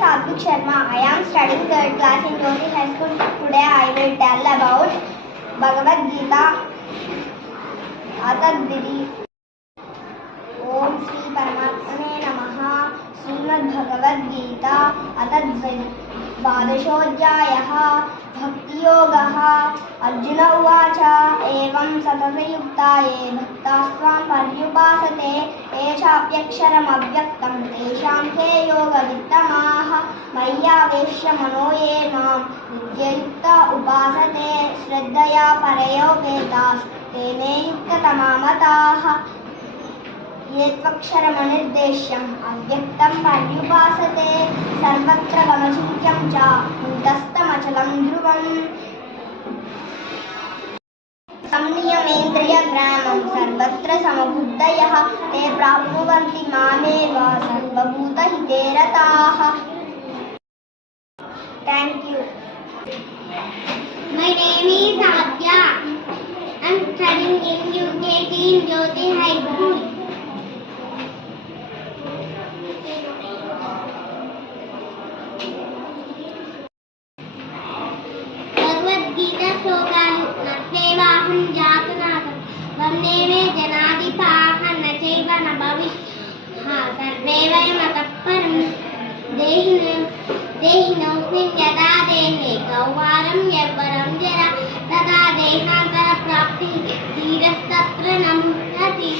Satvik Sharma. I am studying 3rd class in Jyoti High School. Today I will tell about Bhagavad Gita. Atadvidi. Om Shri Paramatmane Namaha. Srimad Bhagavad Gita. Atadvidi. Dvadashodhyayah. Bhakti Yogaha. Arjuna Uvacha. Evam Satatayukta ye Bhaktasvam Paryupasate. Eshapyaksharam avyaktam tesham ke yoga vittamaha mayyaveshya mano ye mam vidyayukta upasate shraddhaya parayo vedas tene yukta tamamataha yetvaksharamanirdesyam avyaktam paryupasate sarvatra gamachityam cha mudastamachalam dhruvam संनियमेन्द्रिय ग्रामं सर्वत्र समबुद्धयः ते प्राप्नुवन्ति मामेव सर्वभूतहिते रताः. Thank you. My name is Adya. I am studying in UKG in Jyoti High School. Bhagavad Gita శ్లోకాలు నత్యేవాహం జాతునాథం వందే మే జనాధిపాః నచైవ న భవిష్యః survey వయమతః పరం దేహినోస్మిన్ యదా దేహే కౌమారం యవ్వనం జరా తదా దేహాంతర ప్రాప్తిః ధీరస్తత్ర న ముహ్యతి.